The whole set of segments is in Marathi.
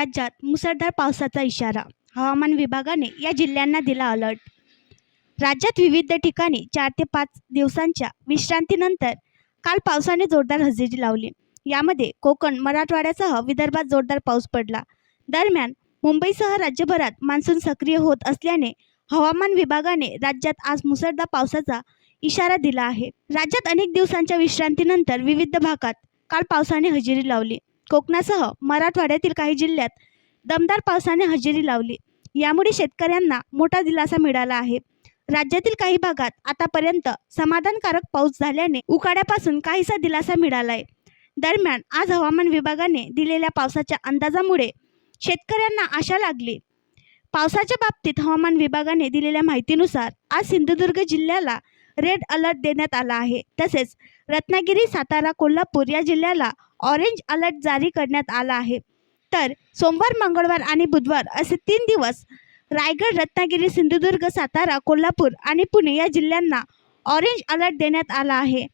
राज्यात मुसळधार पावसाचा इशारा. हवामान विभागाने या जिल्ह्यांना दिला अलर्ट. राज्यात विविध ठिकाणी 4 ते 5 दिवसांच्या विश्रांतीनंतर काल पावसाने जोरदार हजेरी लावली. यामध्ये कोकण, मराठवाड्यासह विदर्भात जोरदार पाऊस पडला. दरम्यान मुंबईसह राज्यभरात मान्सून सक्रिय होत असल्याने हवामान विभागाने राज्यात आज मुसळधार पावसाचा इशारा दिला आहे. राज्यात अनेक दिवसांच्या विश्रांतीनंतर विविध भागात काल पावसाने हजेरी लावली. कोकणासह मराठवाड्यातील काही जिल्ह्यात दमदार पावसाने हजेरी लावली. यामुळे शेतकऱ्यांना मोठा दिलासा मिळाला आहे. राज्यातील काही भागात आतापर्यंत समाधानकारक पाऊस झाल्याने उकाड्यापासून काहीसा दिलासा मिळालाय. दरम्यान आज हवामान विभागाने दिलेल्या पावसाच्या अंदाजामुळे शेतकऱ्यांना आशा लागली. पावसाच्या बाबतीत हवामान विभागाने दिलेल्या माहितीनुसार आज सिंधुदुर्ग जिल्ह्याला रेड अलर्ट देण्यात आला आहे. तसेच रत्नागिरी, सातारा, कोल्हापूर या जिल्ह्याला ऑरेंज अलर्ट जारी करण्यात आला आहे. तर सोमवार, मंगळवार आणि बुधवार असे 3 दिवस रायगड, रत्नागिरी, सिंधुदुर्ग, सातारा, कोल्हापूर आणि पुणे या जिल्ह्यांना ऑरेंज अलर्ट देण्यात आला आहे.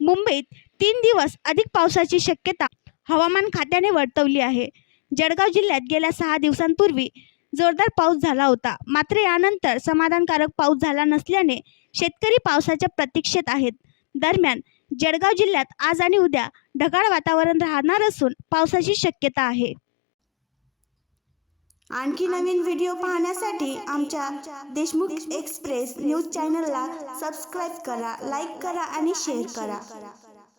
मुंबईत 3 दिवस अधिक पावसाची शक्यता हवामान खात्याने वर्तवली आहे. जळगाव जिल्ह्यात गेल्या 6 दिवसांपूर्वी जोरदार पाऊस झाला होता. मात्र यानंतर समाधानकारक पाऊस झाला नसल्याने शेतकरी पावसाच्या प्रतीक्षेत आहेत. दरम्यान जळगाव जिल्ह्यात आज आणि उद्या ढगाळ वातावरण राहणार असून पावसाची शक्यता आहे. आणखी नवीन व्हिडिओ पाहण्यासाठी आमच्या देशमुख एक्सप्रेस न्यूज चॅनलला सबस्क्राईब करा, लाईक करा आणि शेअर करा.